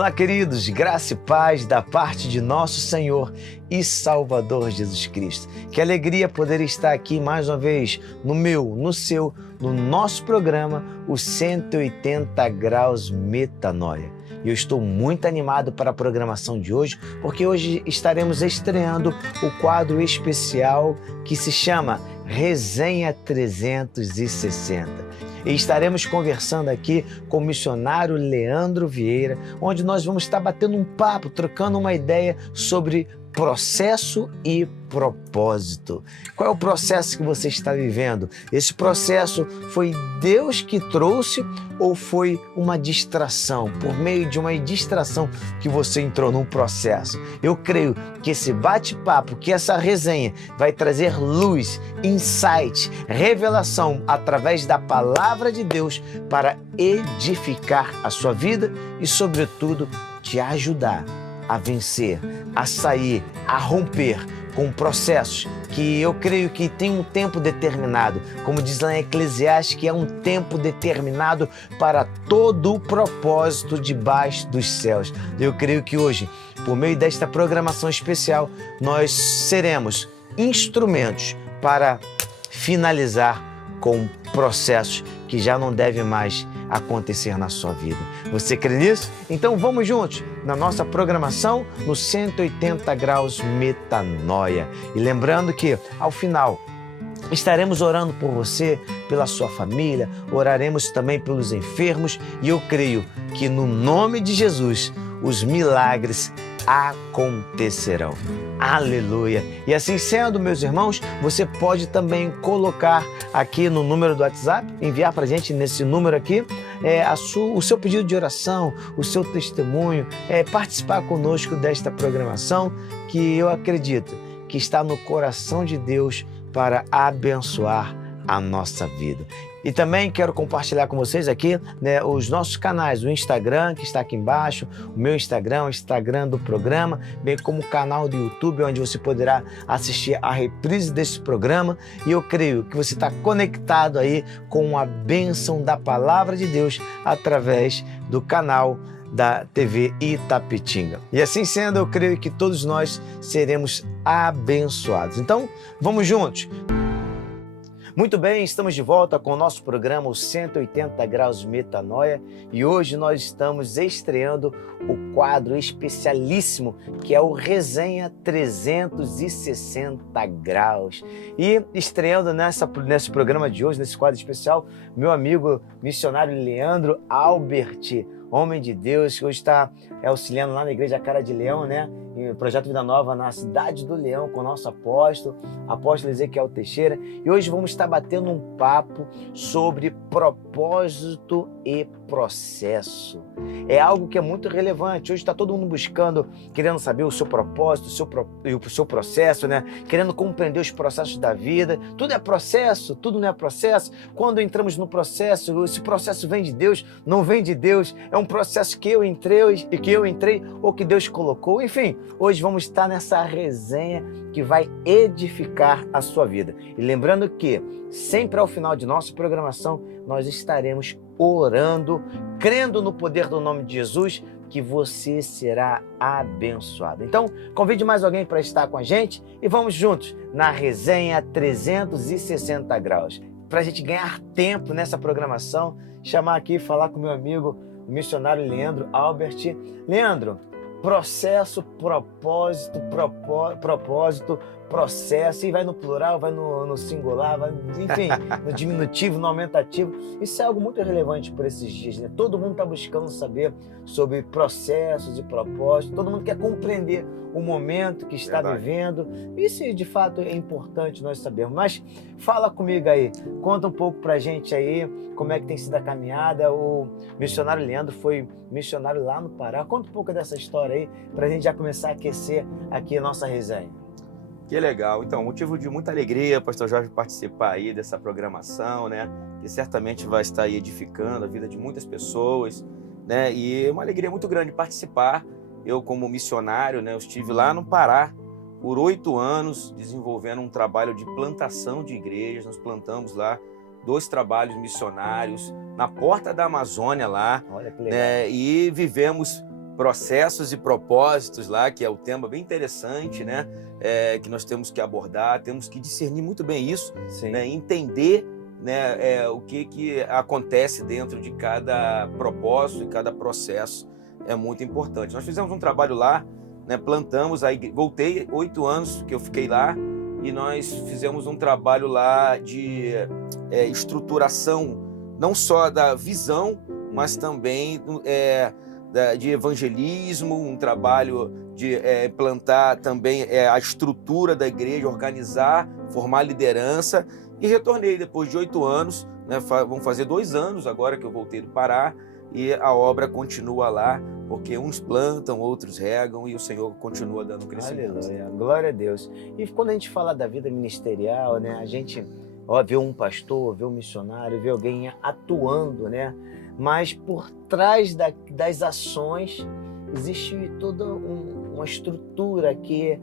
Olá, queridos, graça e paz da parte de nosso Senhor e Salvador Jesus Cristo. Que alegria poder estar aqui mais uma vez no meu, no seu, no nosso programa, o 180 Graus Metanoia. E eu estou muito animado para a programação de hoje, porque hoje estaremos estreando o quadro especial que se chama Resenha 360. E estaremos conversando aqui com o missionário Leandro Vieira, onde nós vamos estar batendo um papo, trocando uma ideia sobre processo e propósito. Qual é o processo que você está vivendo? Esse processo foi Deus que trouxe ou foi uma distração? Por meio de uma distração que você entrou num processo? Eu creio que esse bate-papo, que essa resenha vai trazer luz, insight, revelação através da palavra de Deus para edificar a sua vida e, sobretudo, te ajudar a vencer, a sair, a romper com processos que eu creio que tem um tempo determinado. Como diz lá em Eclesiastes, que é um tempo determinado para todo o propósito debaixo dos céus. Eu creio que hoje, por meio desta programação especial, nós seremos instrumentos para finalizar com processos que já não devem mais acontecer na sua vida. Você crê nisso? Então vamos juntos na nossa programação no 180 Graus Metanoia. E lembrando que ao final estaremos orando por você, pela sua família, oraremos também pelos enfermos e eu creio que no nome de Jesus os milagres acontecerão. Aleluia! E assim sendo, meus irmãos, você pode também colocar aqui no número do WhatsApp, enviar para a gente nesse número aqui, o seu pedido de oração, o seu testemunho, participar conosco desta programação que eu acredito que está no coração de Deus para abençoar a nossa vida. E também quero compartilhar com vocês aqui, os nossos canais, o Instagram, que está aqui embaixo, o meu Instagram, o Instagram do programa, bem como o canal do YouTube, onde você poderá assistir a reprise desse programa. E eu creio que você está conectado aí com a bênção da Palavra de Deus através do canal da TV Itapetinga. E assim sendo, eu creio que todos nós seremos abençoados. Então, vamos juntos! Muito bem, estamos de volta com o nosso programa, o 180 Graus Metanoia, e hoje nós estamos estreando o quadro especialíssimo, que é o Resenha 360 Graus. E estreando nesse programa de hoje, nesse quadro especial, meu amigo missionário Leandro Albert, homem de Deus, que hoje está auxiliando lá na Igreja Cara de Leão, em Projeto Vida Nova, na Cidade do Leão, com o nosso apóstolo Ezequiel Teixeira. E hoje vamos estar batendo um papo sobre propósito e processo. É algo que é muito relevante. Hoje está todo mundo buscando, querendo saber o seu propósito, o seu processo, querendo compreender os processos da vida. Tudo é processo, tudo não é processo. Quando entramos no processo, esse processo vem de Deus, não vem de Deus. É um processo que eu entrei ou que Deus colocou. Enfim, hoje vamos estar nessa resenha que vai edificar a sua vida. E lembrando que sempre ao final de nossa programação nós estaremos orando, crendo no poder do nome de Jesus, que você será abençoado. Então, convide mais alguém para estar com a gente e vamos juntos na Resenha 360 Graus. Para a gente ganhar tempo nessa programação, chamar aqui e falar com meu amigo, o missionário Leandro Albert. Leandro, processo, propósito, processo, e vai no plural, vai no singular, enfim, no diminutivo, no aumentativo. Isso é algo muito relevante por esses dias, Todo mundo está buscando saber sobre processos e propósitos, todo mundo quer compreender o momento que está vivendo. Isso de fato é importante nós sabermos. Mas fala comigo aí, conta um pouco pra gente aí como é que tem sido a caminhada. O missionário Leandro foi missionário lá no Pará. Conta um pouco dessa história aí pra gente já começar a aquecer aqui a nossa resenha. Que legal. Então, motivo de muita alegria, pastor Jorge, participar aí dessa programação, que certamente vai estar aí edificando a vida de muitas pessoas, E é uma alegria muito grande participar. Eu, como missionário, eu estive lá no Pará por 8 anos, desenvolvendo um trabalho de plantação de igrejas. Nós plantamos lá 2 trabalhos missionários na porta da Amazônia lá. Olha que legal. E vivemos processos e propósitos lá, que é o tema bem interessante, né? Que nós temos que abordar, temos que discernir muito bem isso, Sim. né? Entender, né, o que acontece dentro de cada propósito e cada processo é muito importante. Nós fizemos um trabalho lá, né? Plantamos, aí voltei 8 anos que eu fiquei lá, e nós fizemos um trabalho lá de estruturação, não só da visão, mas também de evangelismo, um trabalho de implantar também a estrutura da igreja, organizar, formar liderança, e retornei depois de 8 anos, né? Vão fazer 2 anos agora que eu voltei do Pará, e a obra continua lá, porque uns plantam, outros regam, e o Senhor continua dando crescimento. Aleluia, glória a Deus. E quando a gente fala da vida ministerial, né, a gente vê um pastor, vê um missionário, vê alguém atuando, né? Mas por trás das ações existe toda uma estrutura que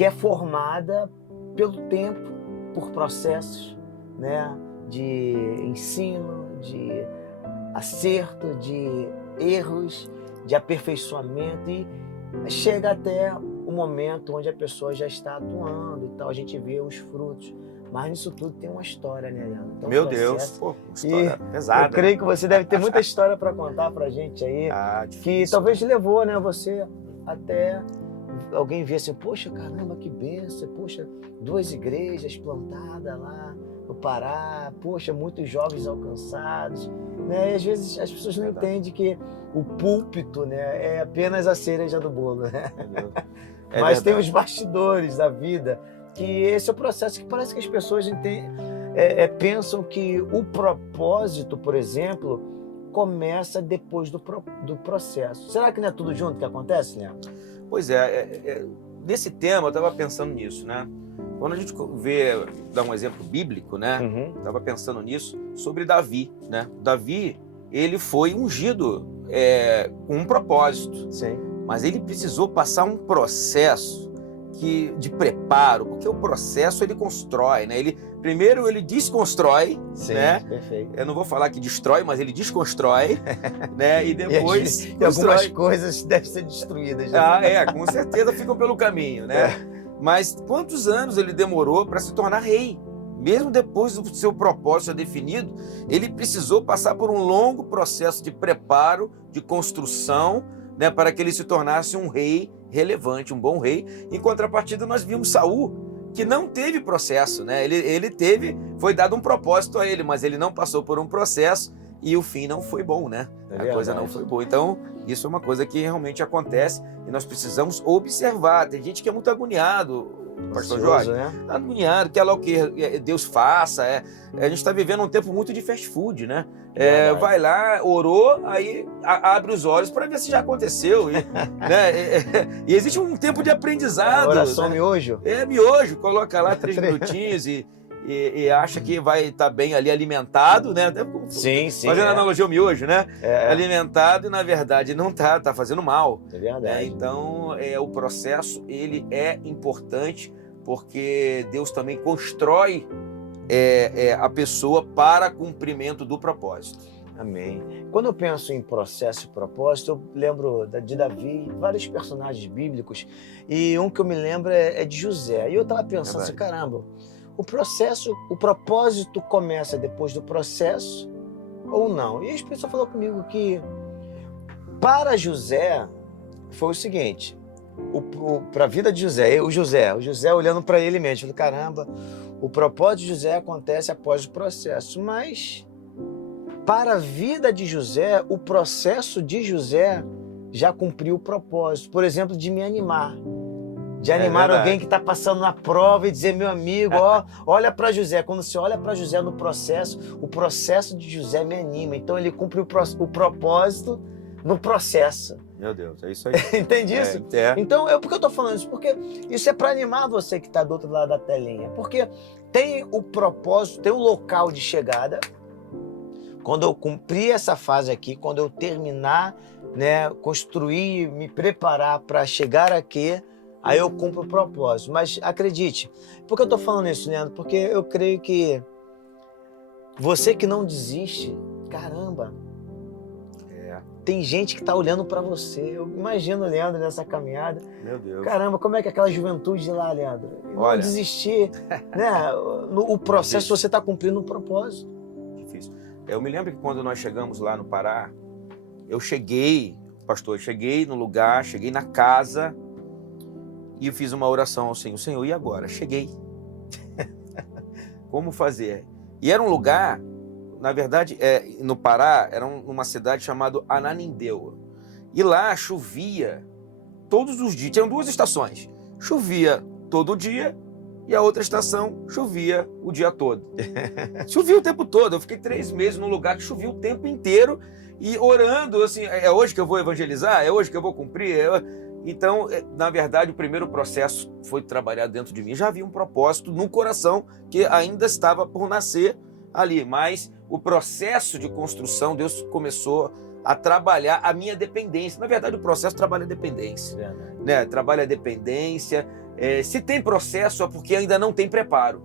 é formada pelo tempo, por processos, né, de ensino, de acerto, de erros, de aperfeiçoamento, e chega até o momento onde a pessoa já está atuando e tal, a gente vê os frutos. Mas nisso tudo tem uma história, né, Leandro? Então, Meu Deus, pô, história pesada. Eu creio que você deve ter muita história para contar pra gente aí, que talvez levou, né, você até alguém ver assim, poxa, caramba, que bênção, poxa, 2 igrejas plantadas lá no Pará, poxa, muitos jovens alcançados, né? E às vezes as pessoas não entendem que o púlpito, né, é apenas a cereja do bolo, né? Mas tem os bastidores da vida, que esse é o processo que parece que as pessoas pensam que o propósito, por exemplo, começa depois do processo. Será que não é tudo junto que acontece, Leandro? Pois nesse tema eu estava pensando nisso, né? Quando a gente dá um exemplo bíblico, né? Estava pensando nisso, sobre Davi, né? Davi, ele foi ungido com um propósito. Sim. Mas ele precisou passar um processo de preparo, porque o processo ele constrói, né? Primeiro ele desconstrói, sim, né? Perfeito. Eu não vou falar que destrói, mas ele desconstrói, né? E depois e algumas coisas devem ser destruídas. Né? Com certeza ficam pelo caminho, né? Mas quantos anos ele demorou para se tornar rei? Mesmo depois do seu propósito definido, ele precisou passar por um longo processo de preparo, de construção, né, para que ele se tornasse um rei relevante, um bom rei. Em contrapartida, nós vimos Saul, que não teve processo, né? Foi dado um propósito a ele, mas ele não passou por um processo e o fim não foi bom, né? A coisa não foi boa. Então, isso é uma coisa que realmente acontece e nós precisamos observar. Tem gente que é muito agoniado, Pastor Jorge, né? Agoniado, quer lá o que Deus faça. A gente está vivendo um tempo muito de fast food, né? Vai lá, orou, aí abre os olhos para ver se já aconteceu. Né? E existe um tempo de aprendizado. Oração, né? Miojo. Miojo, coloca lá 3 minutinhos e acha que vai estar bem ali alimentado, né? Sim. Fazendo analogia ao miojo, né? Alimentado e na verdade não tá fazendo mal. É verdade. Então, o processo, ele é importante porque Deus também constrói a pessoa para cumprimento do propósito. Amém. Quando eu penso em processo e propósito, eu lembro de Davi, vários personagens bíblicos, e um que eu me lembro é de José. E eu estava pensando assim, caramba, o propósito começa depois do processo ou não? E a pessoa falou comigo que para José foi o seguinte, para a vida de José, o José olhando para ele mesmo, falou, caramba, o propósito de José acontece após o processo, mas para a vida de José, o processo de José já cumpriu o propósito, por exemplo, de me animar. De animar alguém que está passando na prova e dizer, meu amigo, olha para José. Quando você olha para José no processo, o processo de José me anima. Então ele cumpre o propósito no processo. Meu Deus, é isso aí. Entende isso? Então, por que eu estou falando isso? Porque isso é para animar você que está do outro lado da telinha. Porque tem o propósito, tem o local de chegada. Quando eu cumprir essa fase aqui, quando eu terminar, né, construir, me preparar para chegar aqui, aí eu cumpro o propósito. Mas acredite, por que eu estou falando isso, Leandro? Porque eu creio que você que não desiste, caramba, tem gente que está olhando para você. Eu imagino o Leandro nessa caminhada. Meu Deus. Caramba, como é que é aquela juventude lá, Leandro? E não Olha, desistir, né? O processo, difícil. você está cumprindo um propósito. Difícil. Eu me lembro que quando nós chegamos lá no Pará, eu cheguei no lugar, cheguei na casa e eu fiz uma oração ao Senhor. Senhor, e agora? Cheguei. Como fazer? E era um lugar, na verdade, no Pará, era uma cidade chamada Ananindeua. E lá chovia todos os dias. Tinham 2 estações. Chovia todo dia e a outra estação chovia o dia todo. Chovia o tempo todo. Eu fiquei 3 meses num lugar que chovia o tempo inteiro e orando, assim, é hoje que eu vou evangelizar? É hoje que eu vou cumprir? Então, na verdade, o primeiro processo foi trabalhar dentro de mim. Já havia um propósito no coração que ainda estava por nascer ali, mas o processo de construção, Deus começou a trabalhar a minha dependência. Na verdade, o processo trabalha a dependência, né? Trabalha a dependência. Se tem processo é porque ainda não tem preparo.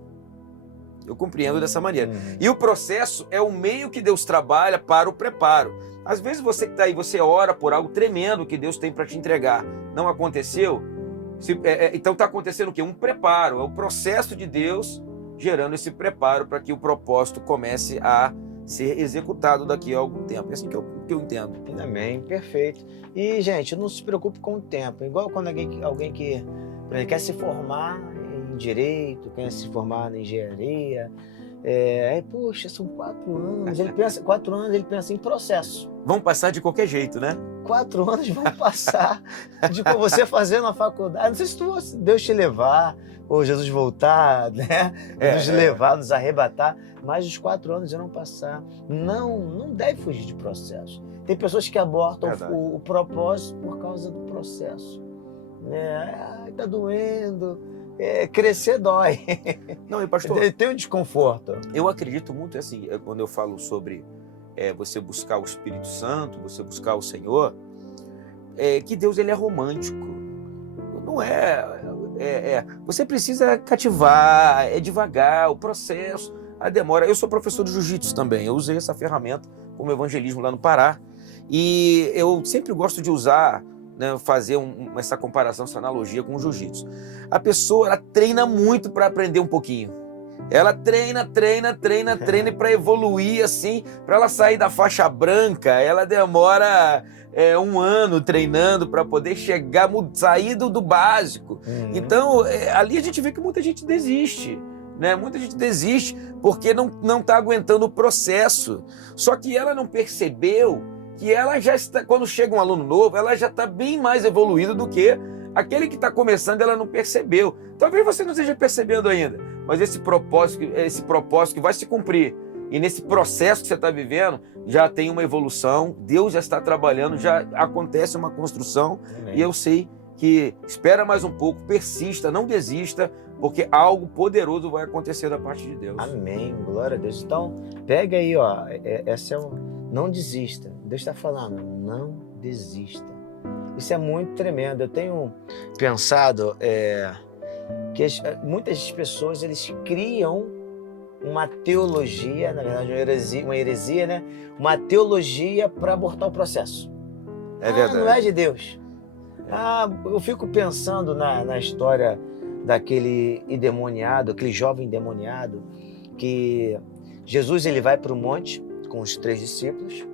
Eu compreendo dessa maneira. E o processo é o meio que Deus trabalha para o preparo. Às vezes você que está aí, você ora por algo tremendo que Deus tem para te entregar. Não aconteceu? Então está acontecendo o quê? Um preparo. É o processo de Deus gerando esse preparo para que o propósito comece a ser executado daqui a algum tempo. É assim que eu entendo. Amém, perfeito. E, gente, não se preocupe com o tempo. Igual quando alguém que quer se formar em direito, quer se formar na engenharia. Aí, poxa, são 4 anos. Ele pensa, 4 anos ele pensa em processo. Vão passar de qualquer jeito, né? 4 anos vão passar de você fazendo a faculdade. Não sei se Deus te levar, ou Jesus voltar, né? Nos levar, nos arrebatar. Mas os 4 anos irão passar. Não deve fugir de processo. Tem pessoas que abortam o propósito por causa do processo. Tá doendo. Crescer dói. Não, e pastor, tem um desconforto. Eu acredito muito assim, quando eu falo sobre você buscar o Espírito Santo, você buscar o Senhor, que Deus ele é romântico. Não você precisa cativar, devagar, o processo, a demora. Eu sou professor de jiu-jitsu também, eu usei essa ferramenta como evangelismo lá no Pará, e eu sempre gosto de usar, né, fazer essa comparação, essa analogia com o jiu-jitsu. A pessoa, ela treina muito para aprender um pouquinho. Ela treina e para evoluir assim, para ela sair da faixa branca, ela demora 1 ano treinando para poder sair do básico. Então, ali a gente vê que muita gente desiste, né? Muita gente desiste porque não está aguentando o processo. Só que ela não percebeu que ela já está, quando chega um aluno novo, ela já está bem mais evoluída do que aquele que está começando, ela não percebeu. Talvez você não esteja percebendo ainda, mas esse propósito que vai se cumprir, e nesse processo que você está vivendo, já tem uma evolução, Deus já está trabalhando, já acontece uma construção. Amém. E eu sei que espera mais um pouco, persista, não desista, porque algo poderoso vai acontecer da parte de Deus. Amém, glória a Deus. Então, pega aí, não desista. Deus está falando, não desista. Isso é muito tremendo. Eu tenho pensado que muitas pessoas eles criam uma teologia, na verdade uma heresia, né? Uma teologia para abortar o processo. É verdade. Não é de Deus. Eu fico pensando na história daquele endemoniado, aquele jovem endemoniado, que Jesus ele vai para o monte com os 3 discípulos.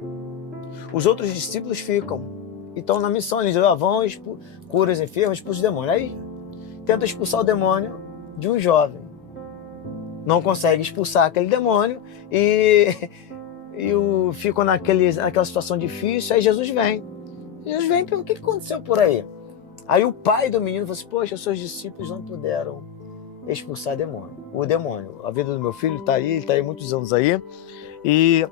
Os outros discípulos ficam. Então, na missão, eles vão, curam os enfermos, expulsam os demônios. Aí, tenta expulsar o demônio de um jovem. Não consegue expulsar aquele demônio e ficam naquela situação difícil. Aí, Jesus vem. Jesus vem e pergunta, o que aconteceu por aí? Aí, o pai do menino falou assim, poxa, os seus discípulos não puderam expulsar o demônio. A vida do meu filho está aí, ele está aí muitos anos aí. E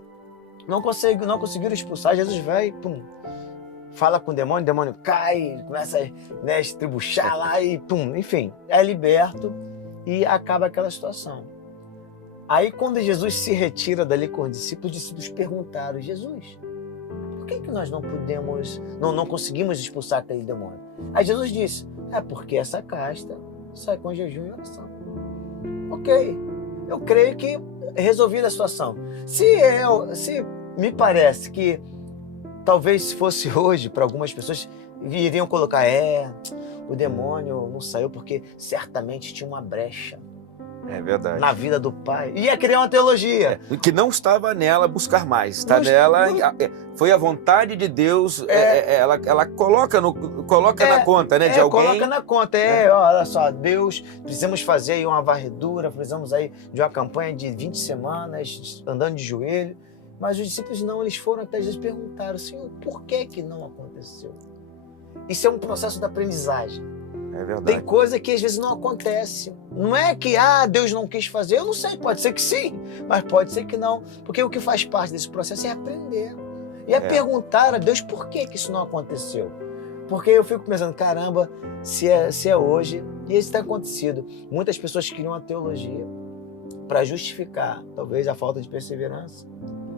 não conseguiram expulsar. Jesus vai, pum, fala com o demônio cai, começa a estribuchar lá e pum, enfim, é liberto e acaba aquela situação. Aí quando Jesus se retira dali com os discípulos perguntaram, Jesus, por que nós não conseguimos expulsar aquele demônio? Aí Jesus disse, porque essa casta sai com jejum e oração. Ok, eu creio que resolvi a situação. Se me parece que talvez se fosse hoje, para algumas pessoas, iriam colocar, o demônio não saiu porque certamente tinha uma brecha É verdade. na vida do pai. Ia criar uma teologia. Que não estava nela buscar mais, está Não- nela, não- foi a vontade de Deus, ela coloca na conta, né, de alguém. Coloca na conta, olha só, Deus, precisamos fazer aí uma varredura, precisamos aí de uma campanha de 20 semanas, andando de joelho. Mas os discípulos não, eles foram até Jesus e perguntaram, Senhor, por que não aconteceu? Isso é um processo de aprendizagem. É verdade. Tem coisa que às vezes não acontece. Não é que, Deus não quis fazer. Eu não sei, pode ser que sim, mas pode ser que não. Porque o que faz parte desse processo é aprender. E é perguntar a Deus por que isso não aconteceu. Porque eu fico pensando, caramba, se é hoje, e isso tem acontecido. Muitas pessoas criam uma teologia para justificar, talvez, a falta de perseverança,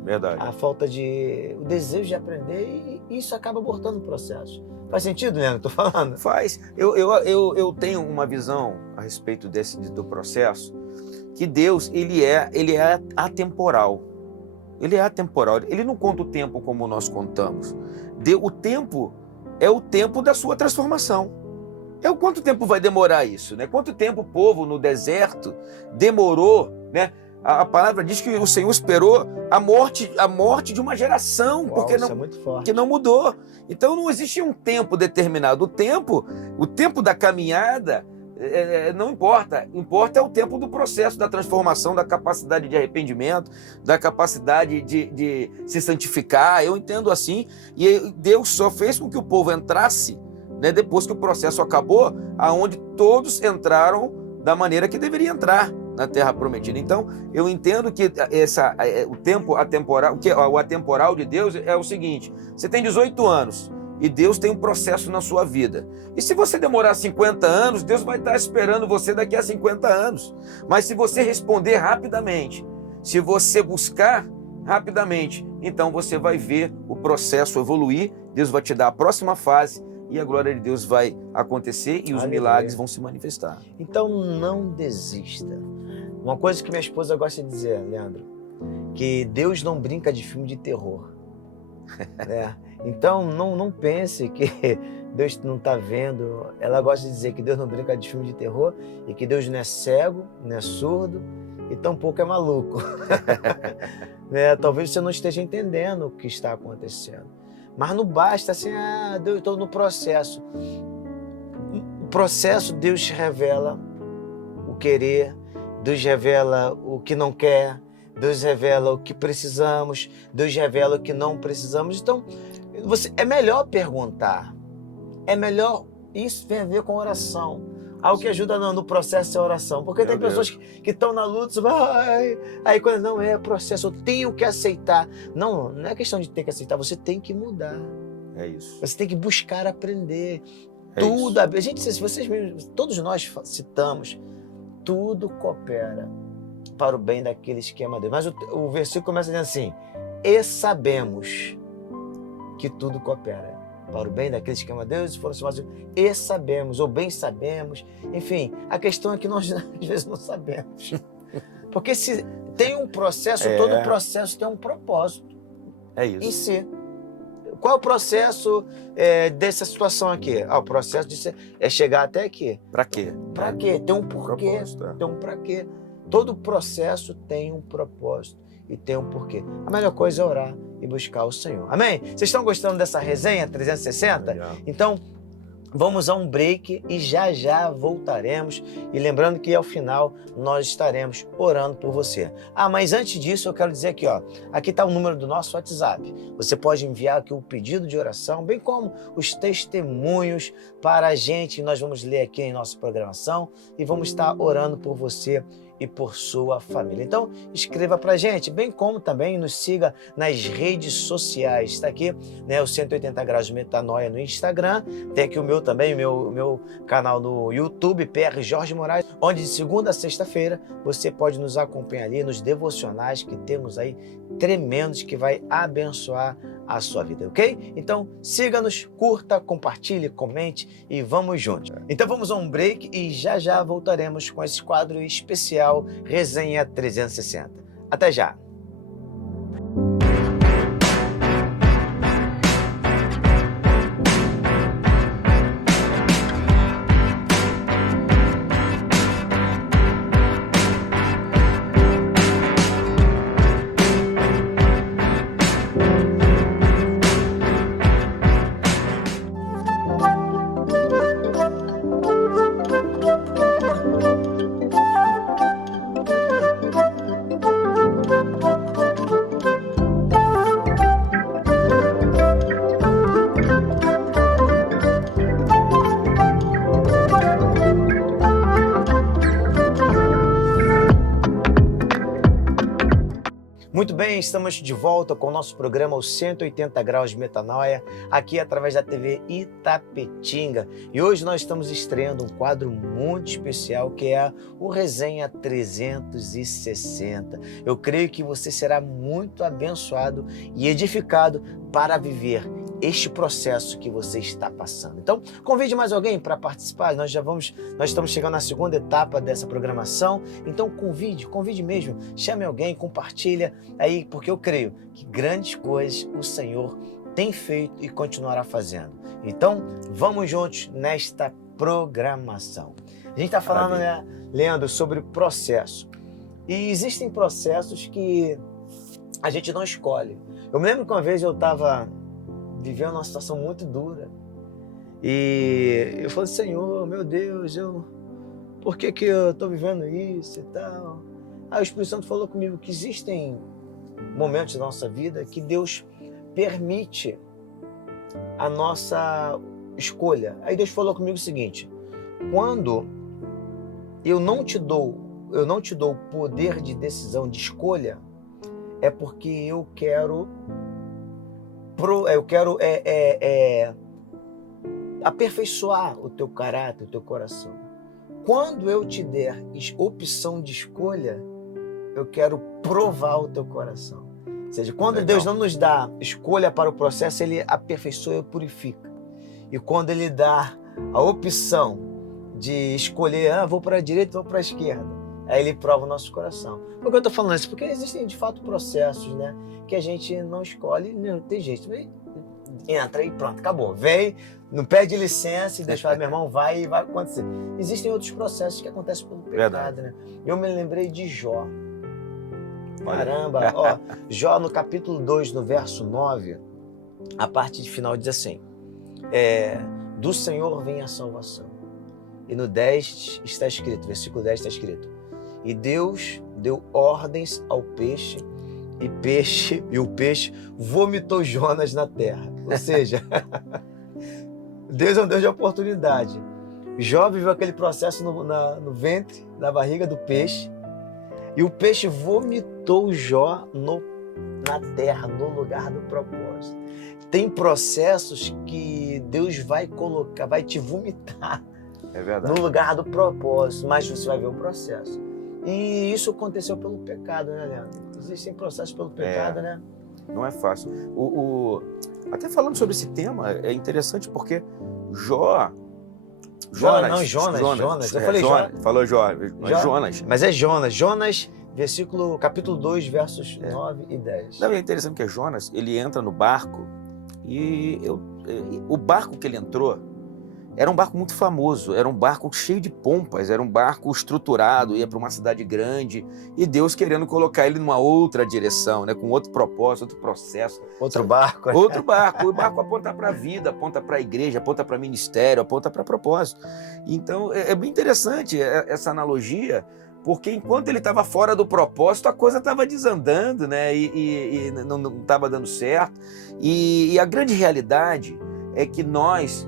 Verdade. a falta de o desejo de aprender, e isso acaba abortando o processo. Faz sentido, Leandro, que eu tô falando? Faz. Eu tenho uma visão a respeito do processo, que Deus, ele é atemporal. Ele é atemporal. Ele não conta o tempo como nós contamos. O tempo é o tempo da sua transformação. Quanto tempo vai demorar isso, né? Quanto tempo o povo no deserto demorou, né? A palavra diz que o Senhor esperou a morte de uma geração, porque Isso é muito forte. que não mudou. Então não existe um tempo determinado. O tempo da caminhada não importa. Importa é o tempo do processo da transformação, da capacidade de arrependimento, da capacidade de se santificar. Eu entendo assim. E Deus só fez com que o povo entrasse, né, depois que o processo acabou, aonde todos entraram da maneira que deveria entrar na Terra Prometida. Então, eu entendo que o tempo atemporal, o atemporal de Deus é o seguinte: você tem 18 anos e Deus tem um processo na sua vida. E se você demorar 50 anos, Deus vai estar esperando você daqui a 50 anos. Mas se você responder rapidamente, se você buscar rapidamente, então você vai ver o processo evoluir, Deus vai te dar a próxima fase e a glória de Deus vai acontecer e os milagres vão se manifestar. Então não desista. Uma coisa que minha esposa gosta de dizer, Leandro, que Deus não brinca de filme de terror. Né? Então não pense que Deus não está vendo. Ela gosta de dizer que Deus não brinca de filme de terror e que Deus não é cego, não é surdo e tampouco é maluco. Né? Talvez você não esteja entendendo o que está acontecendo. Mas não basta assim, Deus, estou no processo. O processo, Deus revela o querer, Deus revela o que não quer, Deus revela o que precisamos, Deus revela o que não precisamos. Então, é melhor perguntar. É melhor, isso tem a ver com oração. Algo que ajuda no processo é a oração. Porque tem pessoas que estão na luta, aí quando não é processo, eu tenho que aceitar. Não é questão de ter que aceitar, você tem que mudar. É isso. Você tem que buscar aprender. Tudo. A gente, se vocês mesmos, todos nós citamos, tudo coopera para o bem daqueles que amam a Deus. Mas o versículo começa dizendo assim: e sabemos que tudo coopera para o bem daqueles que amam a Deus e foram chamados. E sabemos, ou bem sabemos. Enfim, a questão é que nós às vezes não sabemos. Porque se tem um processo, todo processo tem um propósito. É isso. Em si. Qual é o processo dessa situação aqui? O processo é chegar até aqui. Para quê? Para quê? Tem um porquê. Tem um para quê. Todo processo tem um propósito e tem um porquê. A melhor coisa é orar e buscar o Senhor. Amém? Vocês estão gostando dessa resenha 360? Legal. Então, vamos a um break e já voltaremos. E lembrando que ao final nós estaremos orando por você. Mas antes disso eu quero dizer aqui, aqui está o número do nosso WhatsApp. Você pode enviar aqui o pedido de oração, bem como os testemunhos para a gente. Nós vamos ler aqui em nossa programação e vamos estar orando por você e por sua família. Então, escreva pra gente, bem como também nos siga nas redes sociais. Está aqui, né, o 180 Graus de Metanoia no Instagram, tem aqui o meu também, o meu canal no YouTube, PR Jorge Moraes, onde de segunda a sexta-feira você pode nos acompanhar ali nos devocionais que temos aí tremendos que vai abençoar a sua vida, ok? Então, siga-nos, curta, compartilhe, comente e vamos juntos. Então vamos a um break e já voltaremos com esse quadro especial Resenha 360. Até já! Muito bem, estamos de volta com o nosso programa Os 180 Graus de Metanoia, aqui através da TV Itapetinga. E hoje nós estamos estreando um quadro muito especial que é o Resenha 360. Eu creio que você será muito abençoado e edificado para viver este processo que você está passando. Então, convide mais alguém para participar. Nós estamos chegando na segunda etapa dessa programação. Então, convide mesmo. Chame alguém, compartilha aí, porque eu creio que grandes coisas o Senhor tem feito e continuará fazendo. Então, vamos juntos nesta programação. A gente está falando, né, Leandro, sobre processo. E existem processos que a gente não escolhe. Eu me lembro que uma vez eu estava vivendo uma situação muito dura. E eu falei, Senhor, meu Deus, por que eu estou vivendo isso e tal? Aí o Espírito Santo falou comigo que existem momentos da nossa vida que Deus permite a nossa escolha. Aí Deus falou comigo o seguinte: quando eu não te dou o poder de decisão, de escolha, é porque eu quero aperfeiçoar o teu caráter, o teu coração. Quando eu te der opção de escolha, eu quero provar o teu coração. Ou seja, quando Deus não nos dá escolha para o processo, Ele aperfeiçoa e purifica. E quando Ele dá a opção de escolher, vou para a direita, vou para a esquerda, aí Ele prova o nosso coração. Por que eu estou falando isso? Porque existem, de fato, processos, né, que a gente não escolhe, não tem jeito. Entra e pronto, acabou. Vem, não pede licença e deixa meu irmão, vai acontecer. Existem outros processos que acontecem pelo pecado, né? Eu me lembrei de Jó. Caramba, ó, Jó no capítulo 2, no verso 9, a parte final diz assim: do Senhor vem a salvação. E no 10 está escrito, versículo 10 está escrito: e Deus deu ordens ao peixe, e o peixe vomitou Jonas na terra. Ou seja, Deus é um Deus de oportunidade. Jó viveu aquele processo no ventre, na barriga do peixe, e o peixe vomitou Jó na terra, no lugar do propósito. Tem processos que Deus vai colocar, vai te vomitar no lugar do propósito, mas você vai ver o processo. E isso aconteceu pelo pecado, né, Leandro? Existem processos pelo pecado, né? Não é fácil. Até falando sobre esse tema, é interessante porque Jonas. Eu falei Jonas. Falou Jonas. Mas é Jonas. Jonas, capítulo 2, versos 9 e 10. Não, é interessante que Jonas, ele entra no barco e o barco que ele entrou era um barco muito famoso, era um barco cheio de pompas, era um barco estruturado, ia para uma cidade grande, e Deus querendo colocar ele numa outra direção, né, com outro propósito, outro processo. Outro barco. Outro barco. O barco aponta para a vida, aponta para a igreja, aponta para ministério, aponta para propósito. Então, é bem interessante essa analogia, porque enquanto ele estava fora do propósito, a coisa estava desandando, né, e não estava dando certo. E a grande realidade é que nós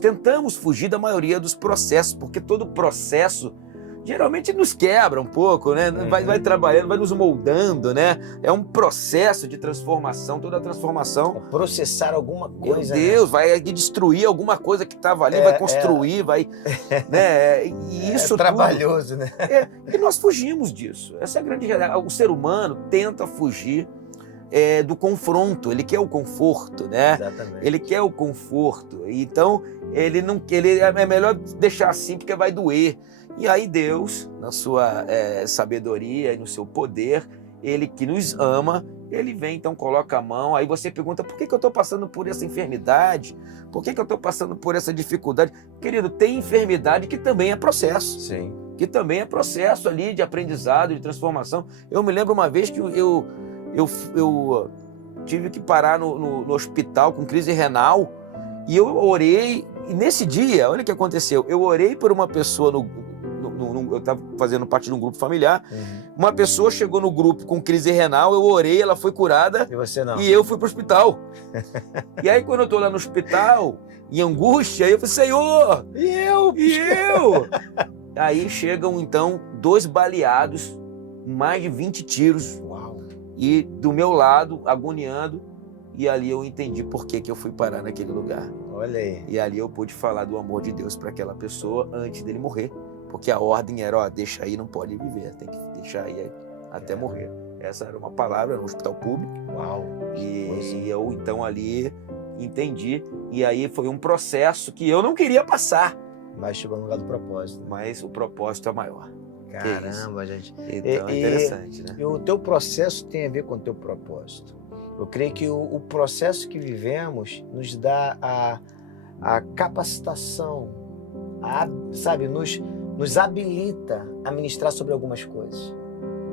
tentamos fugir da maioria dos processos, porque todo processo geralmente nos quebra um pouco, né? Vai trabalhando, vai nos moldando, né? É um processo de transformação, toda transformação. É processar alguma coisa. Meu Deus, vai destruir alguma coisa que estava ali, vai construir, vai... né? E isso trabalhoso, tudo, né? E nós fugimos disso. Essa é a grande realidade. O ser humano tenta fugir do confronto, ele quer o conforto, né? Exatamente. Ele quer o conforto, então é melhor deixar assim porque vai doer. E aí Deus, na sua sabedoria e no seu poder, Ele que nos ama, Ele vem, então coloca a mão, aí você pergunta, por que eu estou passando por essa enfermidade? Por que eu estou passando por essa dificuldade? Querido, tem enfermidade que também é processo. Sim. Que também é processo ali de aprendizado, de transformação. Eu me lembro uma vez que eu tive que parar no hospital com crise renal e eu orei, e nesse dia, olha o que aconteceu, eu orei por uma pessoa, eu estava fazendo parte de um grupo familiar, uma pessoa chegou no grupo com crise renal, eu orei, ela foi curada e você não. E eu fui para o hospital. E aí quando eu estou lá no hospital, em angústia, eu falei, Senhor, e eu? Aí chegam então 2 baleados, mais de 20 tiros. Uau. e do meu lado, agoniando, e ali eu entendi por que eu fui parar naquele lugar. Olha aí. E ali eu pude falar do amor de Deus para aquela pessoa antes dele morrer, porque a ordem era, ó, deixa aí, não pode viver, tem que deixar aí até morrer. Essa era uma palavra no hospital público. Uau. E eu então ali entendi, e aí foi um processo que eu não queria passar. Mas chegou no lugar do propósito. Mas o propósito é maior. Caramba, gente. Então é interessante, né? E o teu processo tem a ver com o teu propósito. Eu creio que o processo que vivemos nos dá a capacitação, sabe, nos habilita a ministrar sobre algumas coisas,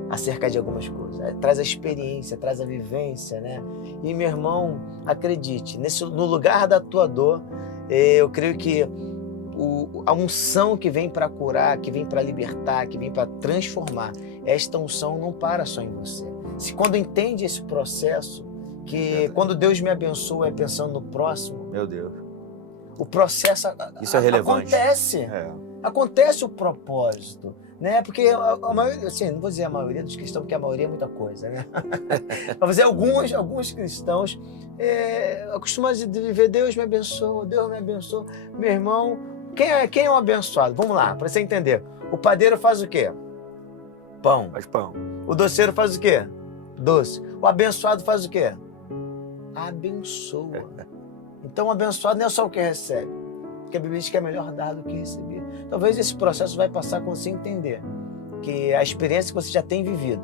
acerca de algumas coisas. Traz a experiência, traz a vivência, né? E, meu irmão, acredite, no lugar da tua dor, eu creio que a unção que vem para curar, que vem para libertar, que vem para transformar, esta unção não para só em você. Se quando entende esse processo, que quando Deus me abençoa é pensando no próximo, meu Deus, o processo isso é relevante. Acontece o propósito, né? Porque a maioria, assim, não vou dizer a maioria dos cristãos, porque a maioria é muita coisa, né? Mas dizer, alguns cristãos acostumam a viver, Deus me abençoa, Deus me abençoa. Meu irmão, quem é um abençoado? Vamos lá, para você entender. O padeiro faz o quê? Pão. Faz pão. O doceiro faz o quê? Doce. O abençoado faz o quê? Abençoa. Então, o abençoado não é só o que recebe, porque a Bíblia diz que é melhor dar do que receber. Talvez esse processo vai passar com você entender que a experiência que você já tem vivido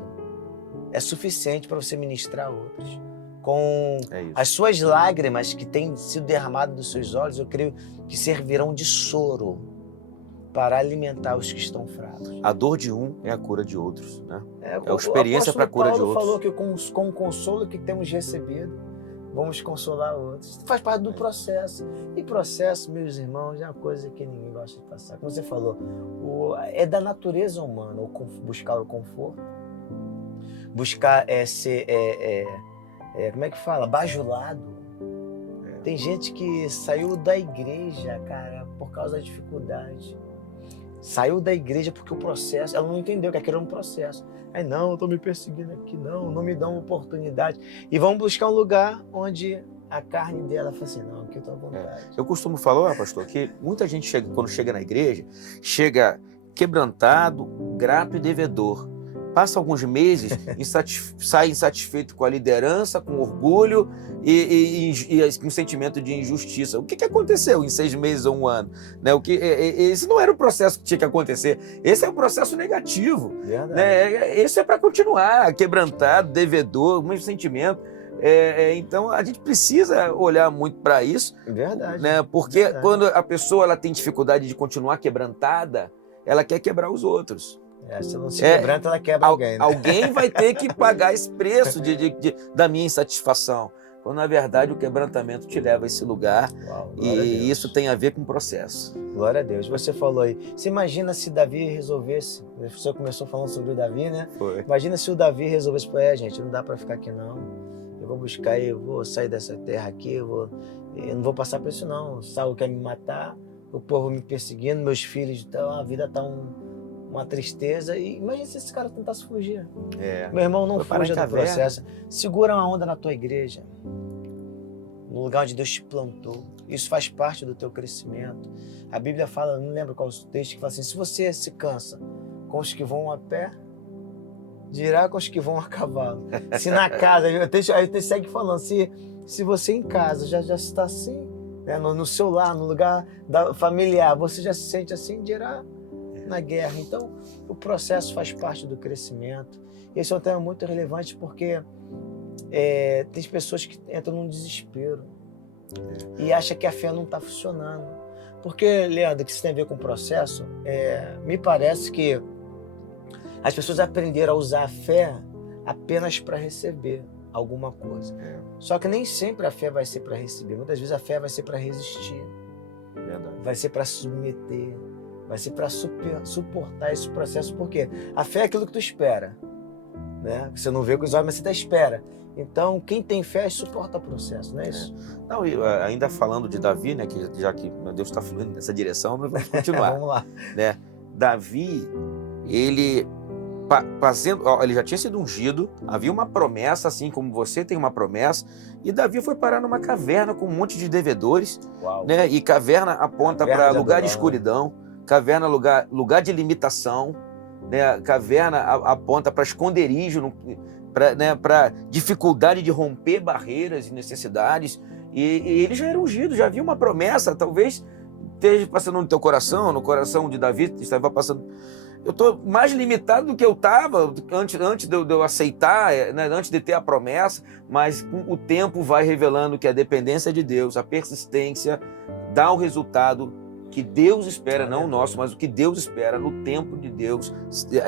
é suficiente para você ministrar a outros. Com as suas lágrimas que têm sido derramadas dos seus olhos, eu creio que servirão de soro para alimentar os que estão fracos. A dor de um é a cura de outros, né? É a experiência para a cura de outros. Paulo falou que com o consolo que temos recebido, vamos consolar outros. Isso faz parte do processo. E processo, meus irmãos, é uma coisa que ninguém gosta de passar. Como você falou, é da natureza humana buscar o conforto, buscar ser, como é que fala? Bajulado. Tem gente que saiu da igreja, cara, por causa da dificuldade. Saiu da igreja porque o processo, ela não entendeu que aquilo era um processo. Aí, não, eu estou me perseguindo aqui, não me dão uma oportunidade. E vamos buscar um lugar onde a carne dela fala assim, não, aqui eu estou à vontade. Eu costumo falar, pastor, que muita gente quando chega na igreja, chega quebrantado, grato e devedor. Passa alguns meses, sai insatisfeito com a liderança, com orgulho e um sentimento de injustiça. O que aconteceu em 6 meses ou 1 ano? Né? Esse não era o processo que tinha que acontecer. Esse é o processo negativo. Né? Esse é para continuar, quebrantado, devedor, o mesmo sentimento. Então, a gente precisa olhar muito para isso. Verdade. Né? Porque quando a pessoa ela tem dificuldade de continuar quebrantada, ela quer quebrar os outros. Se não se quebranta, ela quebra alguém. Né? Alguém vai ter que pagar esse preço da minha insatisfação. Quando, na verdade, o quebrantamento te leva a esse lugar. Uau, e isso tem a ver com o processo. Glória a Deus. Você falou aí. Você imagina se Davi resolvesse... Você começou falando sobre o Davi, né? Foi. Imagina se o Davi resolvesse... gente, não dá para ficar aqui, não. Eu vou buscar, eu vou sair dessa terra aqui, eu não vou passar por isso, não. Saul quer me matar, o povo me perseguindo, meus filhos... Então, a vida tá uma tristeza. E imagina se esse cara tentasse fugir. Meu irmão, não fuja do processo. Segura uma onda na tua igreja, no lugar onde Deus te plantou. Isso faz parte do teu crescimento. A Bíblia fala, não lembro qual o texto, que fala assim, se você se cansa com os que vão a pé, dirá com os que vão a cavalo. Se na casa, aí o texto segue falando, se você em casa já está assim, né, no seu lar, no lugar familiar, você já se sente assim, dirá na guerra. Então, o processo faz parte do crescimento. Esse é um tema muito relevante porque tem pessoas que entram num desespero e acham que a fé não está funcionando. Porque, Leandro, que isso tem a ver com o processo, me parece que as pessoas aprenderam a usar a fé apenas para receber alguma coisa. Só que nem sempre a fé vai ser para receber. Muitas vezes a fé vai ser para resistir. Verdade. Vai ser para submeter. Vai ser para suportar esse processo, porque a fé é aquilo que tu espera, né? Você não vê com os olhos, mas você até espera. Então, quem tem fé suporta o processo, não é isso? Não, e ainda falando de Davi, né? Que já que meu Deus está fluindo nessa direção, nós vamos continuar. Vamos lá. Né? Davi, ele ele já tinha sido ungido, havia uma promessa, assim como você tem uma promessa, e Davi foi parar numa caverna com um monte de devedores, né? E caverna aponta para lugar de escuridão, caverna lugar de limitação, né? Caverna aponta para esconderijo, para dificuldade de romper barreiras e necessidades, e ele já era ungido, já havia uma promessa, talvez esteja passando no teu coração, no coração de Davi, estava passando. Eu estou mais limitado do que eu estava antes de eu aceitar, né, antes de ter a promessa, mas o tempo vai revelando que a dependência de Deus, a persistência, dá o resultado que Deus espera, não o nosso, mas o que Deus espera no tempo de Deus,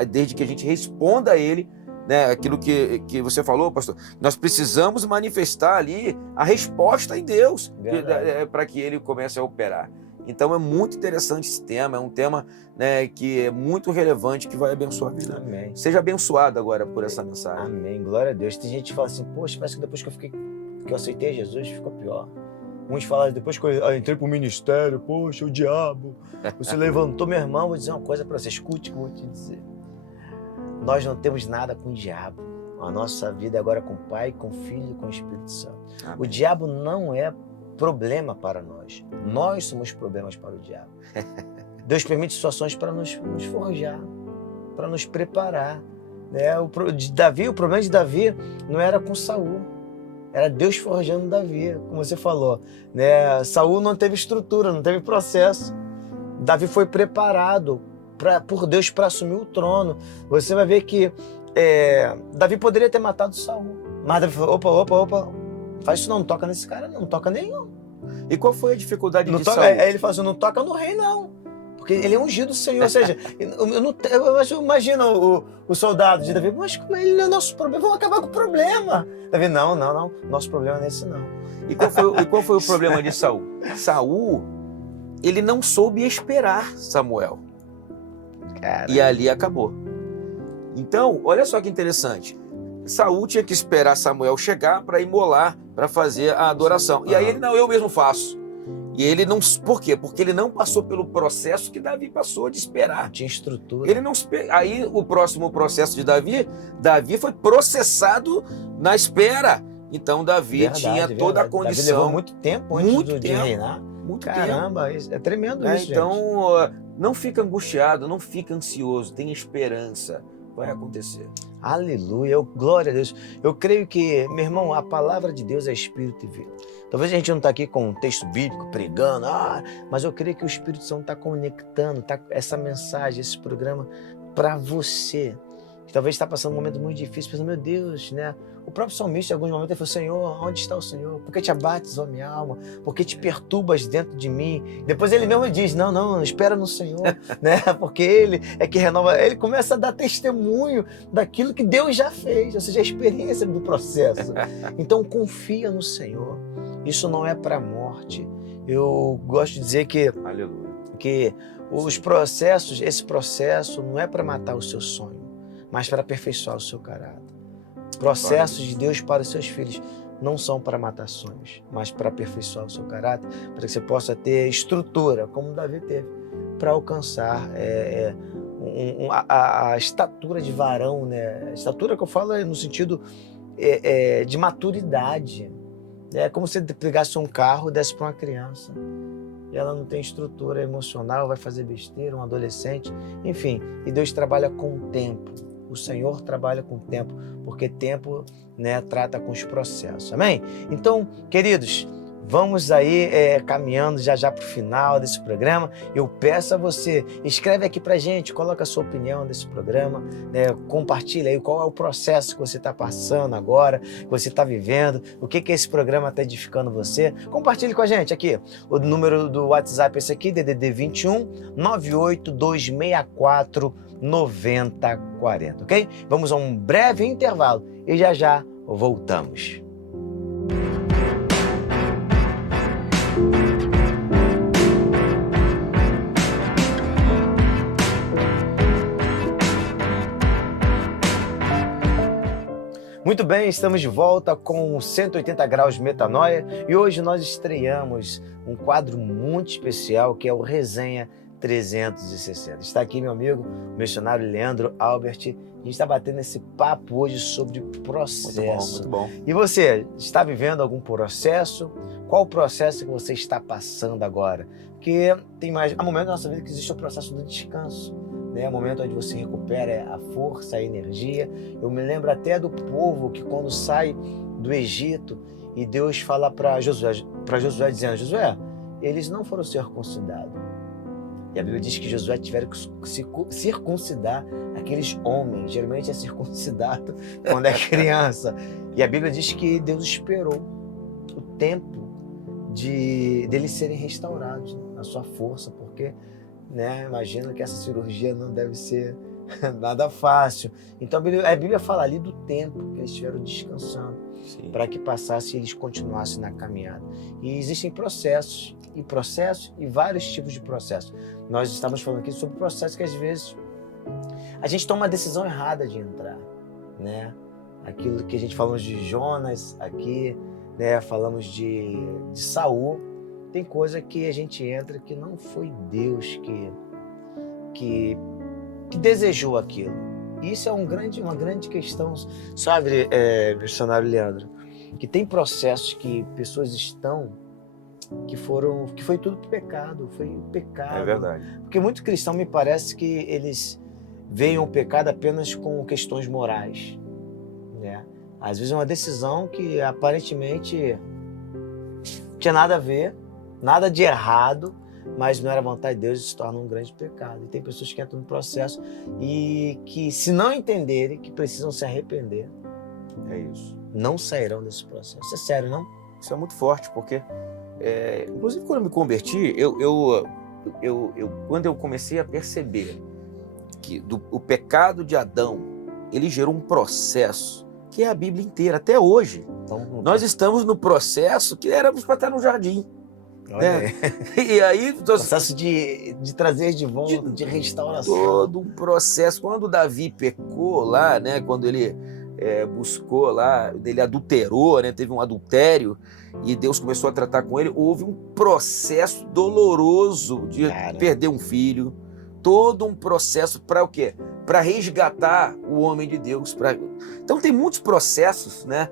desde que a gente responda a Ele, né, aquilo que você falou, pastor. Nós precisamos manifestar ali a resposta em Deus para que Ele comece a operar. Então é muito interessante esse tema, é um tema, né, que é muito relevante, que vai abençoar a vida. Amém. Seja abençoado agora por essa mensagem. Amém, glória a Deus. Tem gente que fala assim, poxa, parece que depois que eu aceitei Jesus, ficou pior. Uns falam, depois que eu entrei pro ministério, poxa, o diabo, você levantou, meu irmão. Vou dizer uma coisa para você, escute o que eu vou te dizer. Nós não temos nada com o diabo. A nossa vida é agora com o Pai, com o Filho e com o Espírito Santo. Amém. O diabo não é problema para nós. Nós somos problemas para o diabo. Deus permite situações para nos forjar, para nos preparar. Né? O problema de Davi não era com Saul, era Deus forjando Davi, como você falou. Né? Saul não teve estrutura, não teve processo. Davi foi preparado por Deus para assumir o trono. Você vai ver que Davi poderia ter matado Saul, mas Davi falou, opa, faz isso não toca nesse cara não toca nenhum. E qual foi a dificuldade de Saul? Aí ele falou assim, não toca no rei não, porque ele é ungido do Senhor. Ou seja, eu imagino o soldado de Davi, mas como ele não é nosso problema, vamos acabar com o problema. Davi, não, nosso problema não é esse não. E qual foi o problema de Saul? Saul, ele não soube esperar Samuel. Caramba. E ali acabou. Então, olha só que interessante. Saul tinha que esperar Samuel chegar para imolar, para fazer a adoração. E aí ele, não, eu mesmo faço. E ele não... Por quê? Porque ele não passou pelo processo que Davi passou de esperar. Tinha estrutura. Ele não... Aí o próximo processo de Davi foi processado na espera. Então Davi tinha toda a condição. Davi levou muito tempo antes de reinar. Muito Caramba, tempo. É tremendo isso, então, gente. Não fica angustiado, não fica ansioso, tenha esperança. Vai acontecer. Aleluia, glória a Deus. Eu creio que, meu irmão, a palavra de Deus é espírito e vida. Talvez a gente não está aqui com um texto bíblico pregando, mas eu creio que o Espírito Santo está conectando essa mensagem, esse programa para você, que talvez está passando um momento muito difícil, pensando, meu Deus, né? O próprio salmista, em alguns momentos, ele falou, Senhor, onde está o Senhor? Por que te abates, ó minha alma? Por que te perturbas dentro de mim? Depois ele mesmo diz, não, espera no Senhor, né? Porque Ele é que renova. Ele começa a dar testemunho daquilo que Deus já fez, ou seja, a experiência do processo. Então, confia no Senhor. Isso não é para a morte. Eu gosto de dizer que os processos, esse processo não é para matar o seu sonho, mas para aperfeiçoar o seu caráter. Processos de Deus para os seus filhos não são para matar sonhos, mas para aperfeiçoar o seu caráter, para que você possa ter estrutura, como Davi teve, para alcançar a estatura de varão, né? A estatura que eu falo é no sentido de maturidade. É como se você pegasse um carro e desse para uma criança. E ela não tem estrutura emocional, vai fazer besteira, um adolescente, enfim. E Deus trabalha com o tempo. O Senhor trabalha com o tempo, porque tempo, né, trata com os processos. Amém? Então, queridos, vamos aí caminhando já para o final desse programa. Eu peço a você, escreve aqui pra gente, coloca a sua opinião desse programa, né, compartilha aí qual é o processo que você está passando agora, que você está vivendo, o que esse programa está edificando você. Compartilhe com a gente aqui. O número do WhatsApp é esse aqui, DDD 21 98264 9040, ok? Vamos a um breve intervalo e já voltamos. Muito bem, estamos de volta com 180 graus de metanoia e hoje nós estreamos um quadro muito especial que é o Resenha 360. Está aqui meu amigo, o missionário Leandro Albert, A gente está batendo esse papo hoje sobre processo. Muito bom. E você, está vivendo algum processo? Qual o processo que você está passando agora? Porque há momentos da nossa vida que existe o processo do descanso, né? O momento onde você recupera a força, a energia. Eu me lembro até do povo que quando sai do Egito e Deus fala para Josué dizendo: Josué, eles não foram circuncidados. E a Bíblia diz que Josué tiveram que circuncidar aqueles homens. Geralmente é circuncidado quando é criança. E a Bíblia diz que Deus esperou o tempo deles serem restaurados, né, na sua força, porque, né, imagina que essa cirurgia não deve ser nada fácil. Então a Bíblia fala ali do tempo que eles estiveram descansando, para que passasse e eles continuassem na caminhada. E existem processos e vários tipos de processos. Nós estamos falando aqui sobre processos que às vezes a gente toma uma decisão errada de entrar, né? Aquilo que a gente falou de Jonas aqui, né? Falamos de Saul. Tem coisa que a gente entra que não foi Deus que desejou aquilo. Isso é uma grande questão, sabe, missionário Leandro, que tem processos que pessoas estão que foi tudo pecado, foi pecado. É verdade. Porque muito cristão me parece que eles veem o pecado apenas com questões morais, né? Às vezes é uma decisão que aparentemente não tinha nada a ver, nada de errado, mas não era vontade de Deus e se torna um grande pecado. E tem pessoas que entram no processo e que, se não entenderem que precisam se arrepender, é isso, não sairão desse processo. Isso é sério, não? Isso é muito forte, porque inclusive quando eu me converti, quando eu comecei a perceber que o pecado de Adão, ele gerou um processo que é a Bíblia inteira, até hoje. Então, nós estamos no processo que éramos para estar no jardim. Né? E aí, processo de trazer de volta, de restauração. Todo um processo. Quando Davi pecou lá, né? Quando ele buscou lá, ele adulterou, né? Teve um adultério e Deus começou a tratar com ele, houve um processo doloroso de perder um filho. Todo um processo para o quê? Para resgatar o homem de Deus. Então tem muitos processos, né?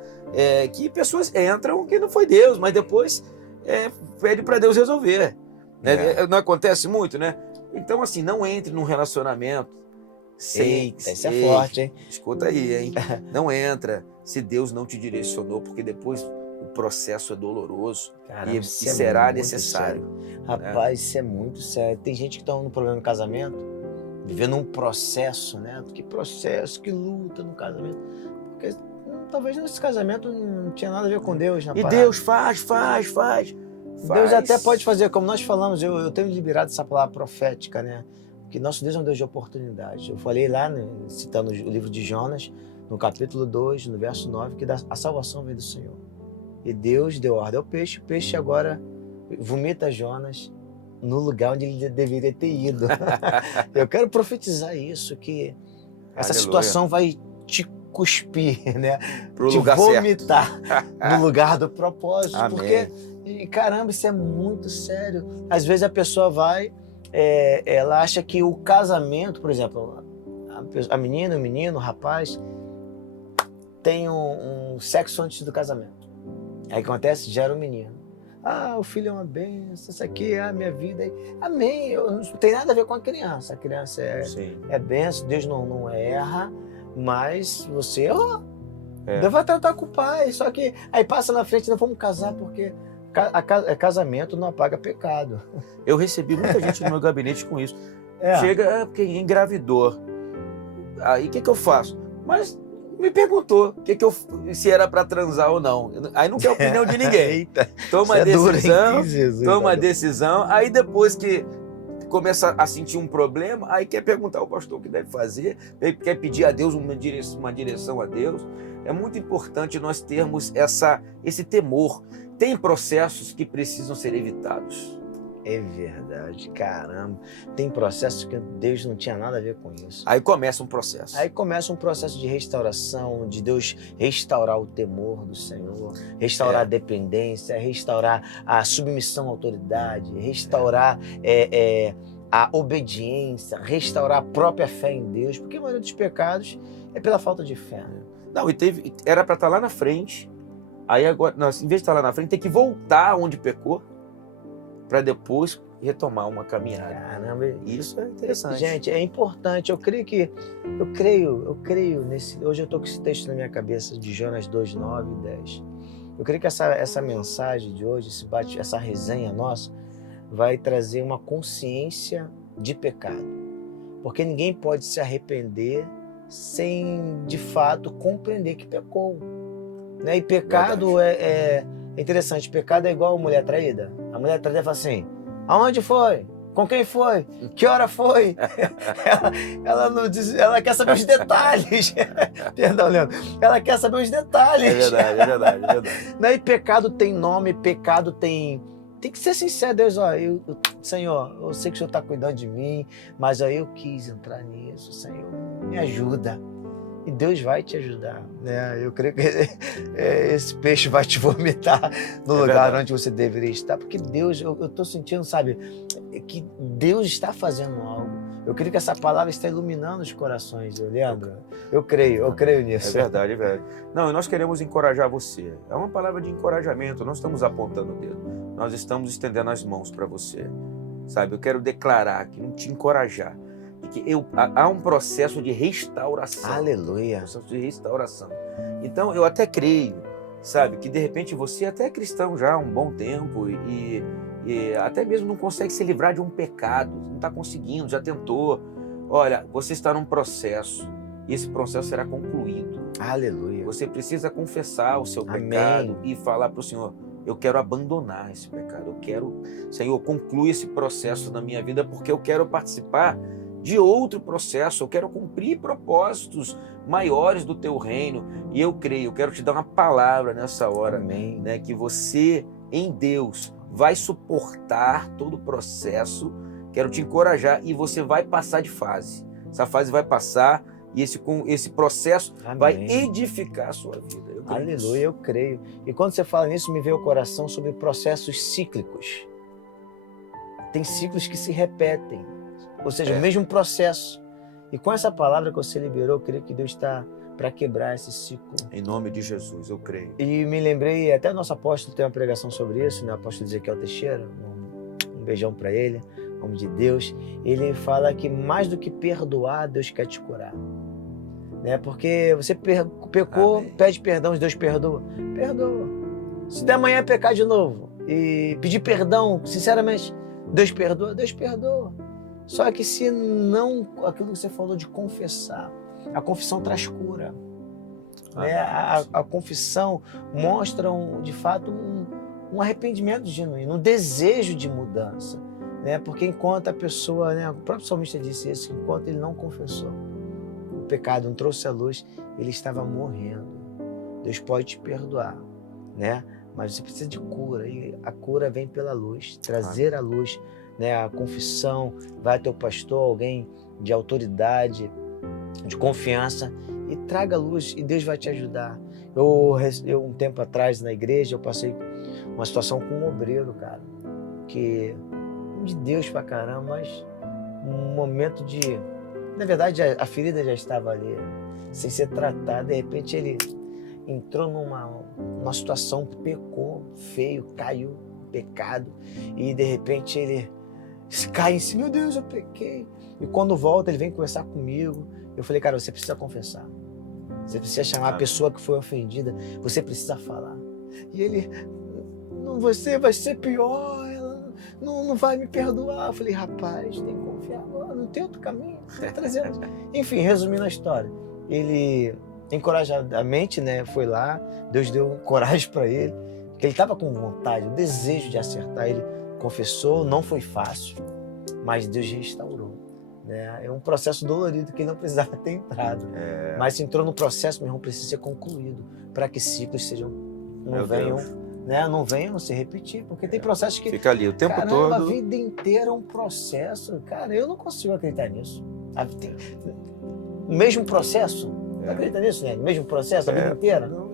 Que pessoas entram que não foi Deus, mas depois pede para Deus resolver. Né? Não acontece muito, né? Então, assim, não entre num relacionamento sem... Isso é forte, hein? Escuta aí, hein? Não entra se Deus não te direcionou, porque depois o processo é doloroso. Caramba, e será necessário. Sério. Rapaz, isso é muito sério. Tem gente que está no problema no casamento, vivendo um processo, né? Que processo, que luta no casamento. Porque talvez nesse casamento não tinha nada a ver com Deus. E Deus faz. Deus até pode fazer, como nós falamos, eu tenho liberado essa palavra profética, né? Que nosso Deus é um Deus de oportunidade. Eu falei lá, né, citando o livro de Jonas, no capítulo 2, no verso 9, que a salvação vem do Senhor. E Deus deu ordem ao peixe, o peixe agora vomita Jonas no lugar onde ele deveria ter ido. Eu quero profetizar isso, que essa situação vai te cuspir, né? Pro te lugar vomitar no lugar do propósito. Amém. Porque, caramba, isso é muito sério. Às vezes a pessoa vai, ela acha que o casamento, por exemplo, a menina, o menino, o rapaz, tem um sexo antes do casamento. Aí o que acontece? Gera um menino. O filho é uma bênção, isso aqui é a minha vida. Amém. Não tem nada a ver com a criança. A criança é bênção, Deus não erra, mas você errou. Deus vai tratar com o pai. Só que aí passa na frente, não vamos casar porque casamento não apaga pecado. Eu recebi muita gente no meu gabinete com isso. Chega porque engravidou. Aí o que eu faço? Mas me perguntou se era para transar ou não. Aí não quer a opinião de ninguém. Eita, toma a decisão, toma a decisão. Aí depois que começa a sentir um problema, aí quer perguntar ao pastor o que deve fazer, quer pedir a Deus uma direção a Deus. É muito importante nós termos esse temor. Tem processos que precisam ser evitados. É verdade, caramba. Tem processos que Deus não tinha nada a ver com isso. Aí começa um processo. Aí começa um processo de restauração, de Deus restaurar o temor do Senhor, restaurar a dependência, restaurar a submissão à autoridade, restaurar a obediência, restaurar a própria fé em Deus, porque a maioria dos pecados é pela falta de fé. Não, era para estar lá na frente, aí agora, não, em vez de estar lá na frente, tem que voltar onde pecou, para depois retomar uma caminhada. Caramba, Isso é interessante. gente, é importante. Eu creio nesse. Hoje eu estou com esse texto na minha cabeça de Jonas 2, 9 e 10. Eu creio que essa mensagem de hoje, essa resenha nossa, vai trazer uma consciência de pecado. Porque ninguém pode se arrepender sem, de fato, compreender que pecou. Né? E pecado é interessante. Pecado é igual a mulher traída. A mulher traída fala assim: aonde foi? Com quem foi? Que hora foi? ela não diz, ela quer saber os detalhes. Perdão, Leandro. Ela quer saber os detalhes. É verdade, é verdade, é verdade. Né? E pecado tem nome, pecado tem... Tem que ser sincero, Deus, ó, Senhor, eu sei que o Senhor está cuidando de mim, mas ó, eu quis entrar nisso, Senhor, me ajuda. E Deus vai te ajudar, né? Eu creio que esse peixe vai te vomitar no lugar onde você deveria estar, porque Deus, eu estou sentindo, sabe, que Deus está fazendo algo. Eu creio que essa palavra está iluminando os corações, Leandro. Eu creio nisso. É verdade, é verdade. Não, nós queremos encorajar você. É uma palavra de encorajamento, não estamos apontando o dedo. Nós estamos estendendo as mãos para você. Sabe, eu quero declarar aqui, não te encorajar, de que há um processo de restauração. Aleluia. Um processo de restauração. Então, eu até creio, sabe, que de repente você até é cristão já há um bom tempo e até mesmo não consegue se livrar de um pecado, não está conseguindo, já tentou. Olha, você está num processo e esse processo será concluído. Aleluia. Você precisa confessar o seu pecado e falar para o Senhor: eu quero abandonar esse pecado, eu quero, Senhor, conclui esse processo na minha vida, porque eu quero participar de outro processo, eu quero cumprir propósitos maiores do teu reino. E eu creio, eu quero te dar uma palavra nessa hora, Amém. né, que você, em Deus, vai suportar todo o processo. Quero te encorajar e você vai passar de fase. Essa fase vai passar e esse processo vai edificar a sua vida. Eu creio nisso. Aleluia, eu creio. E quando você fala nisso, me veio ao coração sobre processos cíclicos. Tem ciclos que se repetem, ou seja, o mesmo processo. E com essa palavra que você liberou, eu creio que Deus está para quebrar esse ciclo. Em nome de Jesus, eu creio. E me lembrei, até o nosso apóstolo tem uma pregação sobre isso, né? O apóstolo Ezequiel Teixeira, um beijão para ele, em nome de Deus. Ele fala que mais do que perdoar, Deus quer te curar. Né? Porque você pecou, Amém. Pede perdão, Deus perdoa. Perdoa. Se der amanhã pecar de novo e pedir perdão, sinceramente, Deus perdoa, Deus perdoa. Só que se não, aquilo que você falou de confessar, a confissão traz cura. Né? A confissão mostra, de fato, um arrependimento genuíno, um desejo de mudança. Né? Porque enquanto a pessoa, né, o próprio salmista disse isso, enquanto ele não confessou, o pecado não trouxe à luz, ele estava morrendo. Deus pode te perdoar, né? Mas você precisa de cura, e a cura vem pela luz, trazer a luz, né? A confissão, vai ao teu pastor, alguém de autoridade, de confiança, e traga luz, e Deus vai te ajudar. Eu um tempo atrás na igreja, eu passei uma situação com um obreiro, cara, que de Deus pra caramba, mas um momento de... Na verdade, a ferida já estava ali, sem ser tratada. De repente, ele entrou numa situação, pecou feio, caiu, pecado. E, de repente, ele cai em si. Meu Deus, eu pequei. E quando volta, ele vem conversar comigo. Eu falei: cara, você precisa confessar. Você precisa chamar a pessoa que foi ofendida. Você precisa falar. E ele: não, você vai ser pior. Ela não vai me perdoar. Eu falei: rapaz, tem que confiar agora. Não tem outro caminho. Enfim, resumindo a história, ele encorajadamente, né, foi lá, Deus deu coragem para ele, que ele estava com vontade, o desejo de acertar. Ele confessou, não foi fácil, mas Deus restaurou. Né? É um processo dolorido que ele não precisava ter entrado, mas se entrou no processo, meu irmão, precisa ser concluído para que ciclos não venham se repetir, porque tem processos que fica ali o tempo todo. A vida inteira é um processo. Cara, eu não consigo acreditar nisso. O mesmo processo? Não acredita nisso, né? O mesmo processo a vida inteira? Não,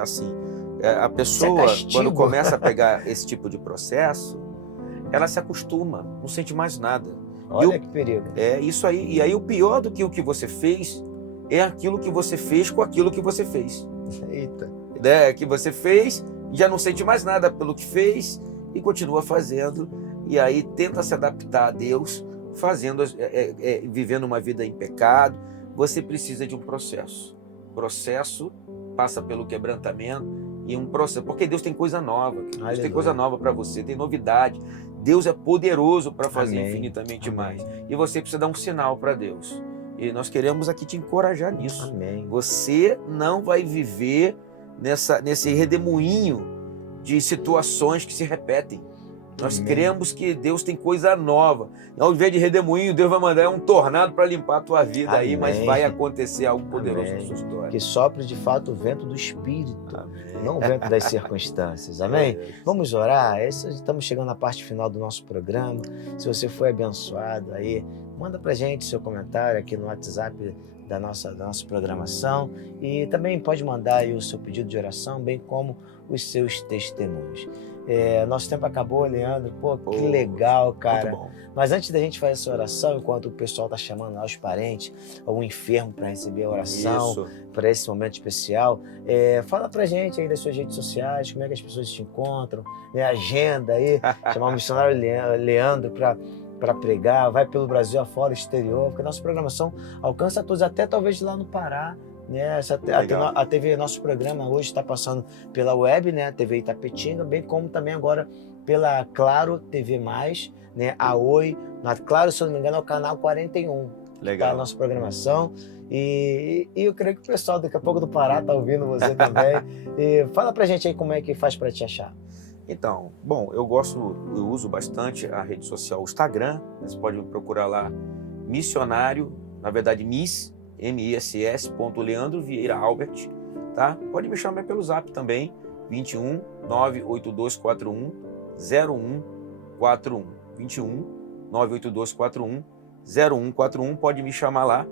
assim, a pessoa, quando começa a pegar esse tipo de processo, ela se acostuma, não sente mais nada. Olha que perigo. É isso aí. E aí o pior do que o que você fez é aquilo que você fez com aquilo que você fez. Eita. Né? Que você fez, já não sente mais nada pelo que fez e continua fazendo. E aí tenta se adaptar a Deus, vivendo uma vida em pecado. Você precisa de um processo. O processo passa pelo quebrantamento e um processo, porque Deus tem coisa nova. Deus tem coisa nova para você, tem novidade. Deus é poderoso para fazer infinitamente mais. E você precisa dar um sinal para Deus. E nós queremos aqui te encorajar nisso. Amém. Você não vai viver nesse redemoinho de situações que se repetem. Nós cremos que Deus tem coisa nova. Ao invés de redemoinho, Deus vai mandar um tornado para limpar a tua vida aí, mas vai acontecer algo poderoso na sua história. Que sopre de fato o vento do Espírito, não o vento das circunstâncias. Amém? Vamos orar? Estamos chegando na parte final do nosso programa. Se você foi abençoado aí, manda pra gente seu comentário aqui no WhatsApp da nossa programação e também pode mandar aí o seu pedido de oração, bem como os seus testemunhos. Nosso tempo acabou, Leandro. Que legal, cara. Muito bom. Mas antes da gente fazer essa oração, enquanto o pessoal está chamando lá os parentes, ou um enfermo para receber a oração, para esse momento especial, fala pra gente aí das suas redes sociais, como é que as pessoas te encontram, agenda aí, chamar o missionário Leandro para pregar, vai pelo Brasil afora, exterior, porque a nossa programação alcança todos, até talvez lá no Pará. A TV, nosso programa hoje está passando pela web, né, a TV Itapetinga, bem como também agora pela Claro TV+, né, a Oi, na Claro, se eu não me engano, é o canal 41. Legal. Tá a nossa programação. E eu creio que o pessoal daqui a pouco do Pará tá ouvindo você também. E fala pra gente aí como é que faz para te achar. Então, bom, eu uso bastante a rede social, o Instagram. Você pode me procurar lá, missionário, na verdade, MISS. Leandro Vieira Albert, tá? Pode me chamar pelo Zap também, 21 98241 0141. 21 98241 0141. Pode me chamar lá,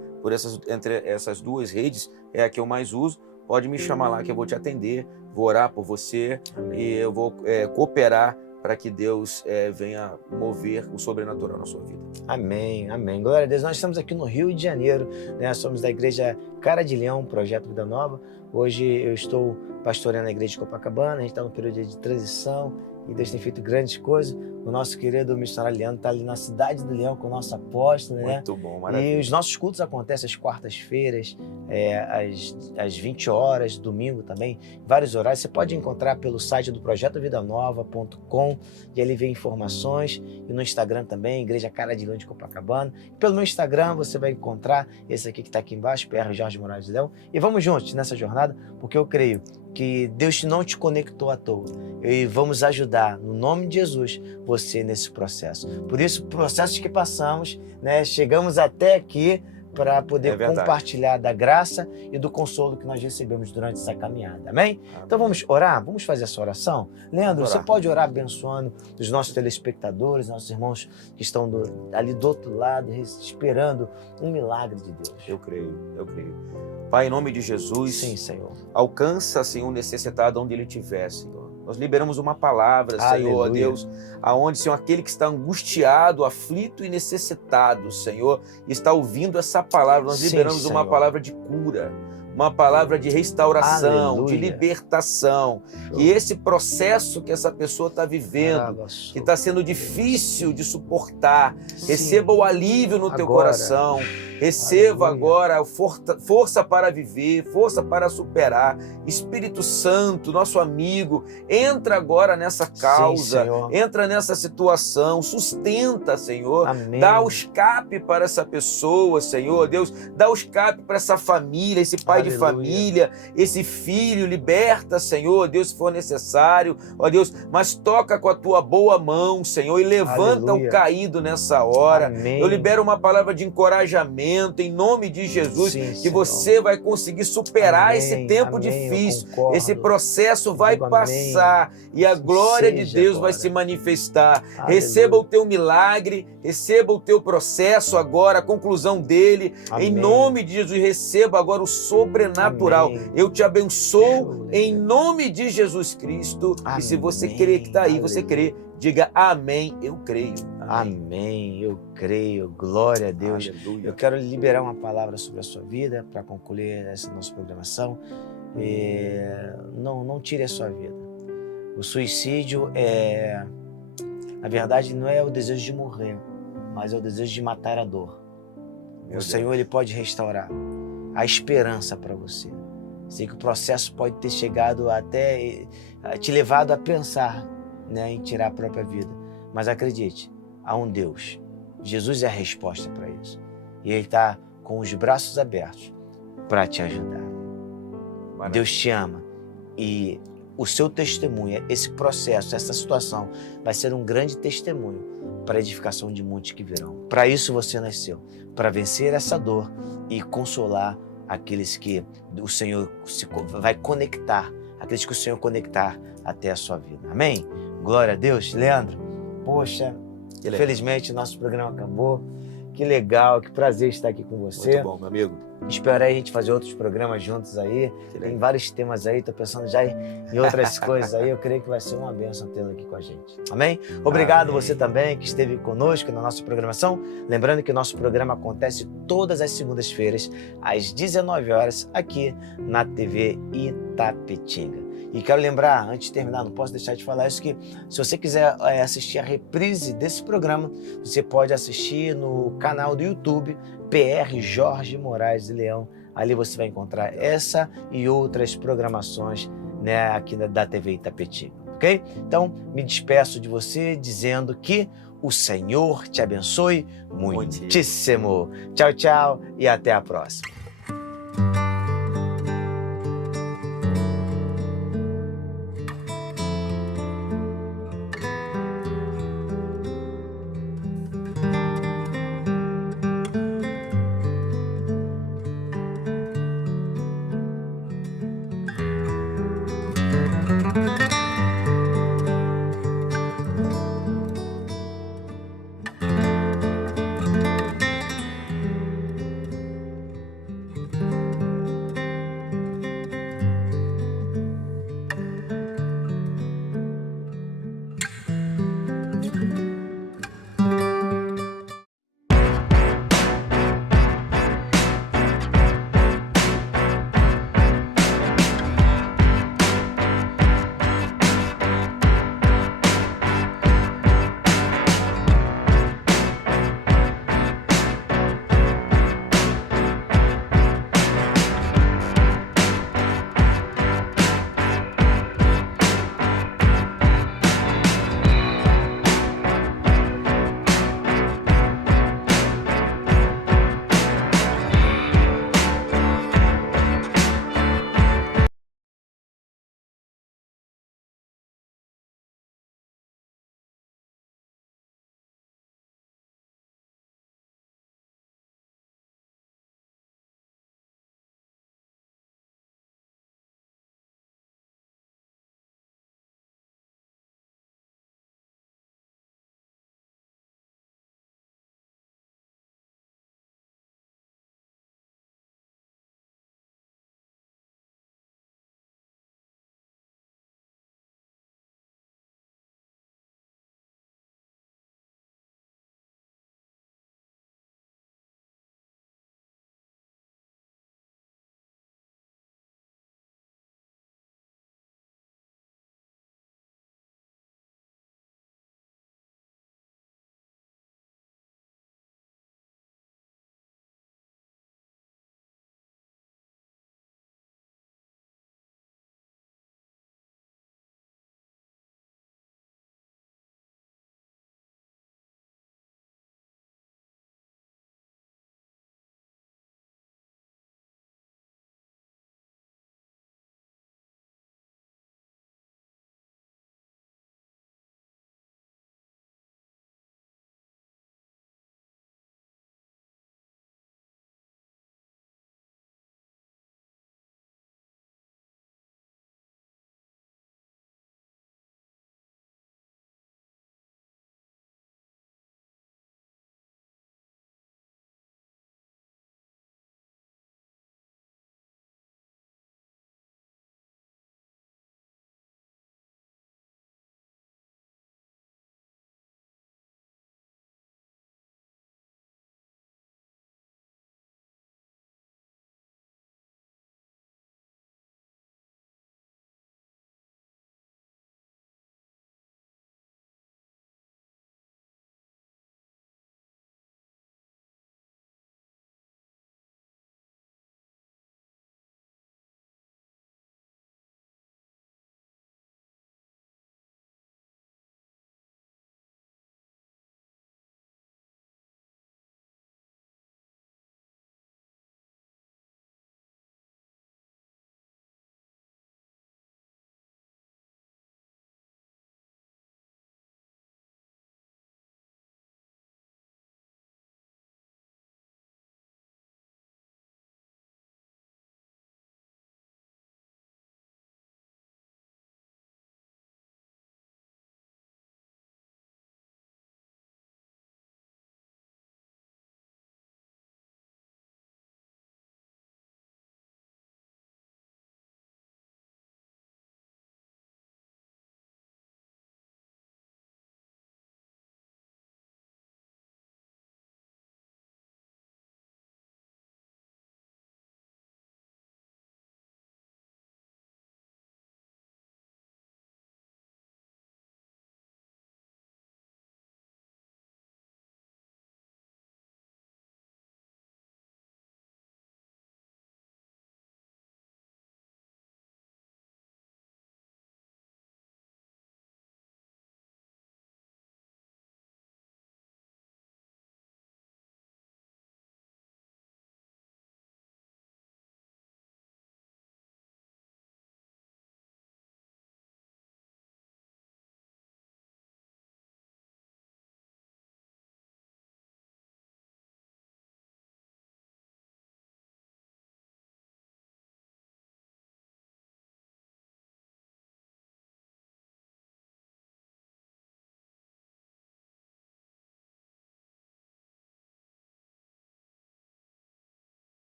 entre essas duas redes, é a que eu mais uso. Pode me chamar lá que eu vou te atender, vou orar por você. Amém. E eu vou cooperar para que Deus venha mover o sobrenatural na sua vida. Amém, amém. Glória a Deus. Nós estamos aqui no Rio de Janeiro, né? Somos da Igreja Cara de Leão, Projeto Vida Nova. Hoje eu estou pastoreando a Igreja de Copacabana, a gente está no período de transição e Deus tem feito grandes coisas. O nosso querido missionário Leandro está ali na cidade do Leão com o nosso apóstolo, né? Muito bom, maravilha. E os nossos cultos acontecem às quartas-feiras, às 20 horas, domingo também, vários horários. Você pode encontrar pelo site do projetovidanova.com e ali vê informações. E no Instagram também, Igreja Cara de Leão de Copacabana. Pelo meu Instagram você vai encontrar esse aqui que está aqui embaixo, PR Jorge Moraes de Leão. E vamos juntos nessa jornada, porque eu creio que Deus não te conectou à toa. E vamos ajudar, no nome de Jesus, você nesse processo. Por isso, processos que passamos, né, chegamos até aqui para poder compartilhar da graça e do consolo que nós recebemos durante essa caminhada. Amém? Então vamos orar? Vamos fazer essa oração? Leandro, você pode orar abençoando os nossos telespectadores, nossos irmãos que estão ali do outro lado, esperando um milagre de Deus. Eu creio. Pai, em nome de Jesus, sim, Senhor. Alcança, Senhor, o necessitado onde ele estiver, Senhor. Nós liberamos uma palavra, Aleluia. Senhor, Deus, aonde, Senhor, aquele que está angustiado, aflito e necessitado, Senhor, está ouvindo essa palavra. Nós liberamos Senhor, uma palavra de cura, uma palavra de restauração, Aleluia. de libertação. Show. E esse processo que essa pessoa está vivendo, que está sendo difícil de suportar, receba o alívio no teu coração. Receba agora força para viver, força para superar. Espírito Santo, nosso amigo, entra agora nessa causa, entra nessa situação, sustenta, Senhor. Amém. Dá o escape para essa pessoa, Senhor. Deus, dá o escape para essa família, esse pai de família, esse filho, liberta, Senhor, Deus, se for necessário, ó Deus, mas toca com a tua boa mão, Senhor, e levanta o caído nessa hora. Amém. Eu libero uma palavra de encorajamento em nome de Jesus, que Senhor. Você vai conseguir superar esse tempo difícil, esse processo vai passar e a glória de Deus vai se manifestar. Aleluia. Receba o teu milagre, receba o teu processo agora, a conclusão dele, em nome de Jesus, receba agora o sobrenatural. Amém. Eu te abençoo em nome de Jesus Cristo. E se você crê que está aí, você crê, diga amém, eu creio. Amém. Eu creio. Glória a Deus. Aleluia. Eu quero liberar uma palavra sobre a sua vida para concluir essa nossa programação. Não tire a sua vida. O suicídio na verdade, não é o desejo de morrer, mas é o desejo de matar a dor. Meu O Senhor, Deus. Ele pode restaurar a esperança para você. Sei que o processo pode ter chegado até te levado a pensar, né, em tirar a própria vida. Mas acredite, há um Deus. Jesus é a resposta para isso. E Ele está com os braços abertos para te ajudar. Maravilha. Deus te ama e o seu testemunho, esse processo, essa situação vai ser um grande testemunho para a edificação de muitos que virão. Para isso você nasceu, para vencer essa dor e consolar aqueles que o Senhor vai conectar, aqueles que o Senhor conectar até a sua vida. Amém? Glória a Deus. Leandro, poxa, infelizmente nosso programa acabou. Que legal, que prazer estar aqui com você. Muito bom, meu amigo. Espero aí a gente fazer outros programas juntos aí. Tem vários temas aí, tô pensando já em outras coisas aí. Eu creio que vai ser uma bênção tê-lo aqui com a gente. Amém? Obrigado você também que esteve conosco na nossa programação. Lembrando que o nosso programa acontece todas as segundas-feiras, às 19 horas, aqui na TV Itapetinga. E quero lembrar, antes de terminar, não posso deixar de falar isso, que se você quiser assistir a reprise desse programa, você pode assistir no canal do YouTube, PR Jorge Moraes de Leão. Ali você vai encontrar essa e outras programações, né, aqui da TV Itapetinga, ok? Então, me despeço de você dizendo que o Senhor te abençoe muitíssimo. Tchau, tchau e até a próxima.